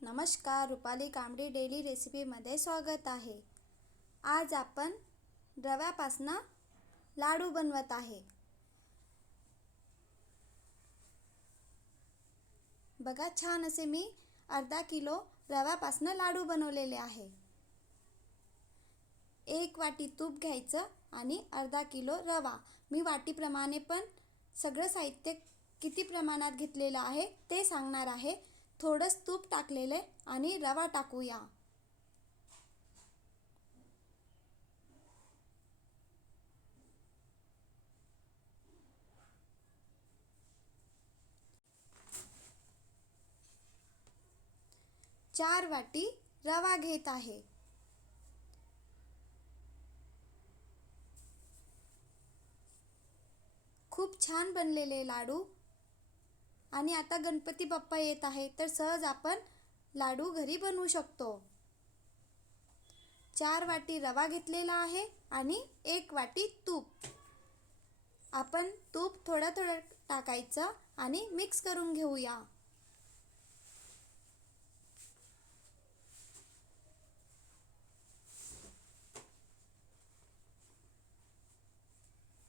नमस्कार, रुपाली कांबडी डेली रेसिपीमध्ये स्वागत आहे। आज आपण रव्यापासून लाडू बनवत आहे। बघा, छान असे मी अर्धा किलो रव्यापासून लाडू बनवलेले आहे। 1 वाटी तूप घ्यायचं आणि अर्धा किलो रवा। मी वाटीप्रमाणे पण सगळं साहित्य किती प्रमाणात घेतलेलं आहे ते सांगणार आहे। थोडंच तूप टाकलेले आणि रवा टाकूया। चार वाटी रवा घेत आहे। खूप छान बनलेले लाडू। आणि आता गणपती बाप्पा येत आहे, तर सहज आपण लाडू घरी बनवू शकतो। 4 वाटी रवा घेतलेला आहे आणि 1 वाटी तूप। आपण तूप थोडं थोडं टाकायचं आणि मिक्स करून घेऊया।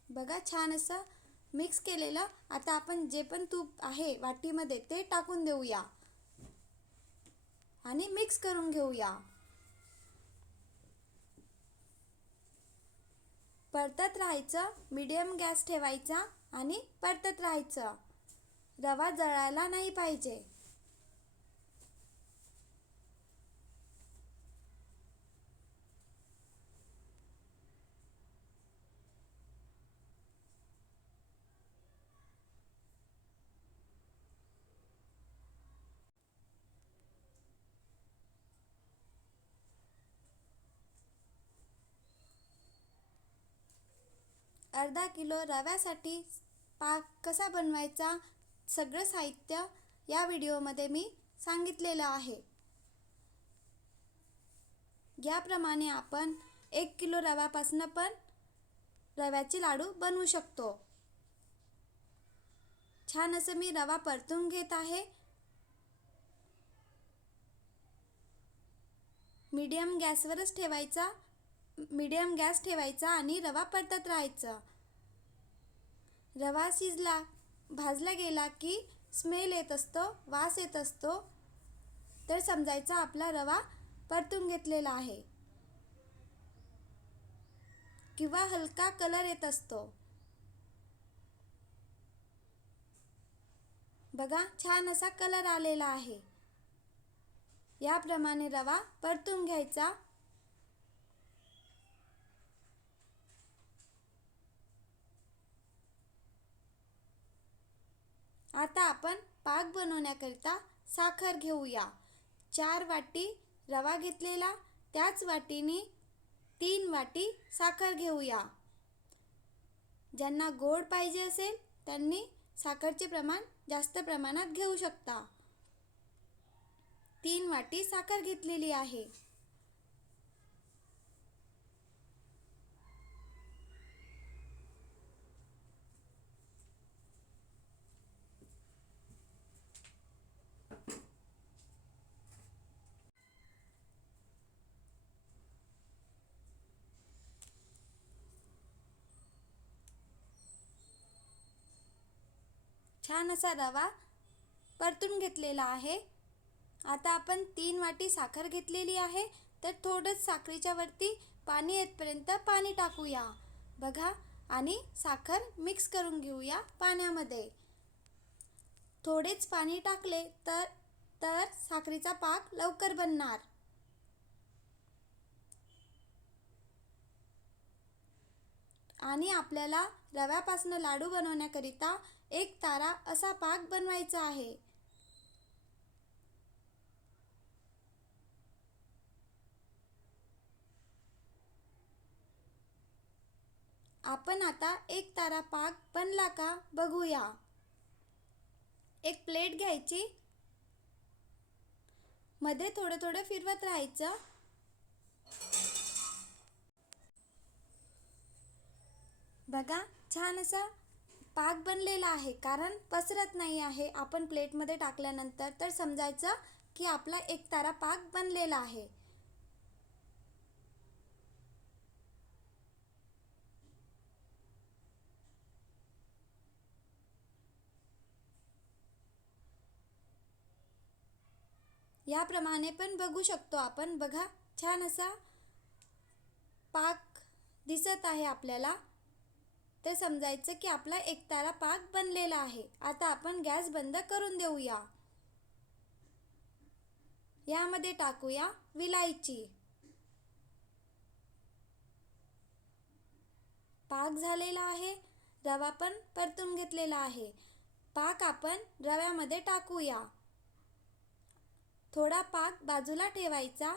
बघा, छान असं मिक्स केलेलं। आता आपण जे पण तूप आहे वाटीमध्ये ते टाकून देऊया आणि मिक्स करून घेऊया। परतत राहायचं, मीडियम गॅस ठेवायचा आणि परतत राहायचं। रवा जळायला नाही पाहिजे। अर्धा किलो रव्यासाठी पाक कसा बनवायचा सगळं साहित्य या व्हिडिओमध्ये मी सांगितलेलं आहे। याप्रमाणे आपण 1 किलो रव्यापासून पण रव्याचे लाडू बनवू शकतो। छान असं मी रवा परतून घेत आहे। मीडियम गॅस ठेवायचा आणि रवा परतत राहायचा। रवा भाजला गेला की स्मेल येत असतो, वास येत असतो, तर समजायचा आपला रवा परतून घेतलेला आहे किंवा हलका कलर येत असतो। बघा, छान असा कलर आलेला आहे। याप्रमाणे रवा परतून घ्यायचा। आता आपण पाक बनवण्याकरिता साखर घेऊया। 4 वाटी रवा घेतलेला, त्याच वाटीने 3 वाटी साखर घेऊया। ज्यांना गोड पाहिजे असेल त्यांनी साखरचे प्रमाण जास्त प्रमाणात घेऊ शकता। 3 वाटी साखर घेतलेली आहे। छान असा रवा परतून घेतलेला आहे। आता आपण 3 वाटी साखर घेतलेली आहे, तर थोडंच साखरेच्या वरती पाणी येतपर्यंत पाणी टाकूया। बघा, आणि साखर मिक्स करून घेऊया पाण्यामध्ये। थोडेच पाणी टाकले तर साखरेचा पाक लवकर बनणार। आणि आपल्याला रव्यापासून लाडू बनवण्याकरिता 1 तारा असा पाक बनवायचा आहे। आपण आता 1 तारा पाक बनला का बघूया। एक प्लेट घ्यायची, मध्ये थोडं थोडं फिरवत राहायचं। बघा, छान असा पाक बनलेला आहे, कारण पसरत नाही आहे। आपण प्लेटमध्ये टाकल्यानंतर तर समजायचं की आपला एकतारा पाक बनलेला आहे. याप्रमाणे पण बघू शकतो आपण. बघा, छान असा पाक दिसत आहे आपल्याला. तर समजायचं की आपला एकतारा पाक बनलेला आहे. आता आपण गॅस बंद करून देऊया. यामध्ये टाकूया विलायची. पाक झालेला आहे. रवा पण परतून घेतलेला आहे. पाक आपण रव्यामध्ये टाकूया. थोडा पाक बाजूला ठेवायचा,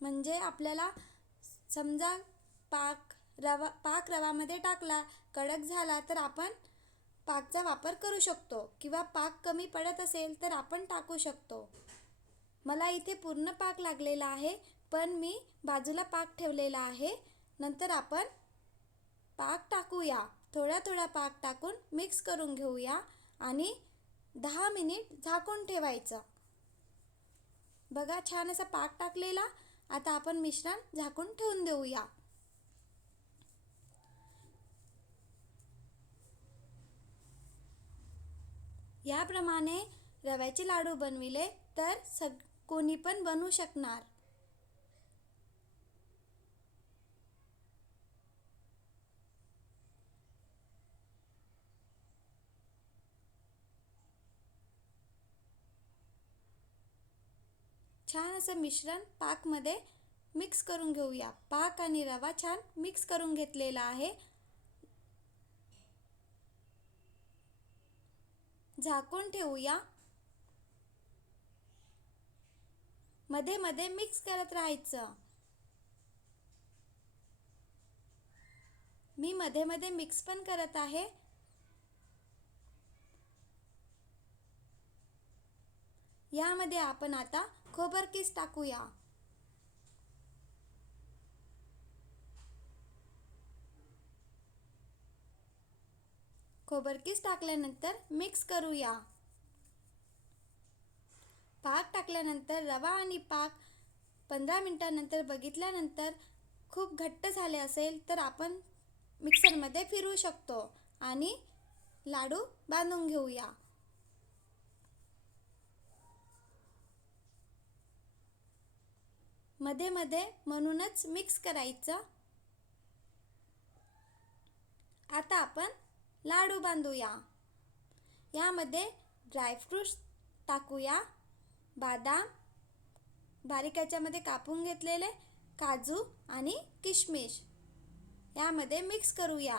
म्हणजे आपल्याला समजा पाक रवामध्ये टाकला, कडक झाला तर आपण पाकचा वापर करू शकतो, किंवा पाक कमी पडत असेल तर आपण टाकू शकतो. मला इथे पूर्ण पाक लागलेला आहे, पण मी बाजूला पाक ठेवलेला आहे. नंतर आपण पाक टाकूया. थोडा थोडा पाक टाकून मिक्स करून घेऊया आणि 10 मिनिट झाकून ठेवायचं. बघा, छान असा पाक टाकलेला. आता आपण मिश्रण झाकून ठेवून देऊया. याप्रमाणे रव्याचे लाडू बनविले तर कोणी पण बनवू शकणार. छान असं मिश्रण पाकमध्ये मिक्स करून घेऊया. पाक आणि रवा छान मिक्स करून घेतलेला आहे. झाकून ठेवूया. मध्ये मध्ये मिक्स करत राहायचं. मी मध्ये मध्ये मिक्स पण करत आहे. यामध्ये आपण आता खोबरकीस टाकूया. खोबरकीस टाकल्यानंतर मिक्स करूया. पाक टाकल्यानंतर रवा आणि पाक 15 मिनिटांनंतर बघितल्यानंतर खूप घट्ट झाले असेल तर आपण मिक्सरमध्ये फिरवू शकतो आणि लाडू बांधून घेऊया. मध्ये मध्ये म्हणूनच मिक्स करायचं. आता आपण लाडू बांधूया. यामध्ये ड्रायफ्रूट्स टाकूया. बदाम, बारीक याच्यामध्ये कापून घेतलेले काजू आणि किशमिश यामध्ये मिक्स करूया.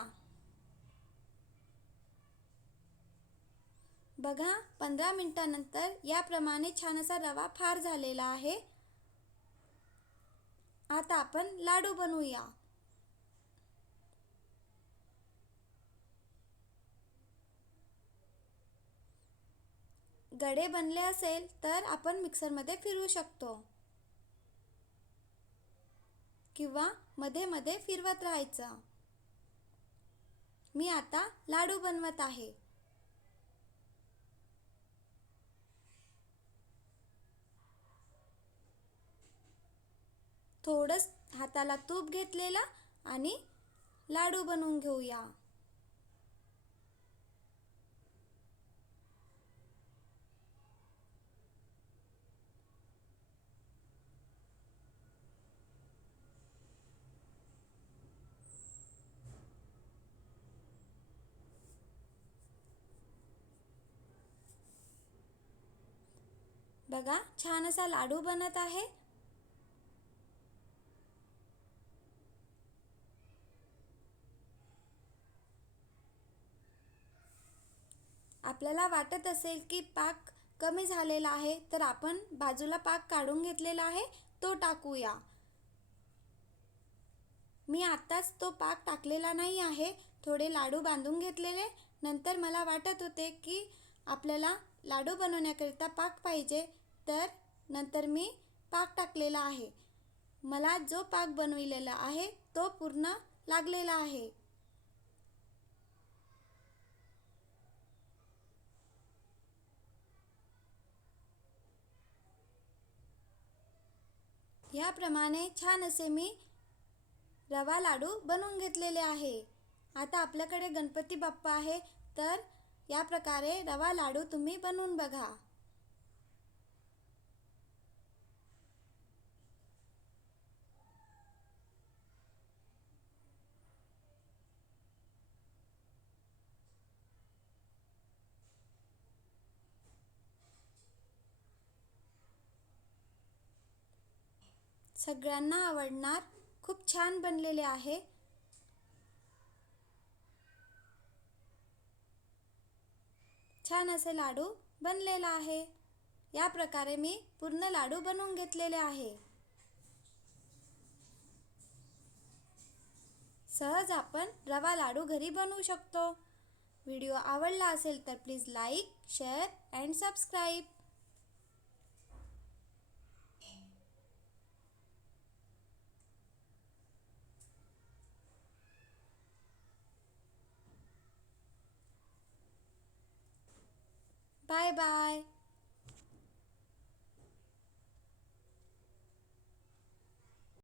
बघा, 15 मिनिटांनंतर याप्रमाणे छान असा रवा फार झालेला आहे. आता आपण लाडू बनवूया. गडे बनले असेल तर आपण मिक्सरमध्ये फिरवू शकतो, किंवा मध्ये मध्ये फिरवत राहायचं. मी आता लाडू बनवत आहे. थोडंच हाताला तूप घेतलेला आणि लाडू बनवून घेऊया. बघा, छान असा लाडू बनत आहे. आपल्याला वाटत असेल की पाक कमी झालेला आहे तर आपण बाजूला पाक काढून घेतलेला आहे तो टाकूया. मी आत्ताच तो पाक टाकलेला नाही आहे. थोडे लाडू बांधून घेतलेले. नंतर मला वाटत होते की आपल्याला लाडू बनवण्याकरिता पाक पाहिजे, तर नंतर मी पाक टाकलेला आहे. मला जो पाक बनविलेला आहे तो पूर्ण लागलेला आहे. ह्याप्रमाणे छान असे मी रवा लाडू बनवून घेतलेले आहे. आता आपल्याकडे गणपती बाप्पा आहे, तर या प्रकारे रवा लाडू तुम्ही बनवून बघा. सगळ्यांना आवडणार, खूप छान बनलेले आहे. छान असे लाडू बनलेला आहे. या प्रकारे मी पूर्ण लाडू बनवून घेतलेले आहे. सहज आपण रवा लाडू घरी बनवू शकतो. व्हिडिओ आवडला असेल तर please like, share and subscribe. Bye bye.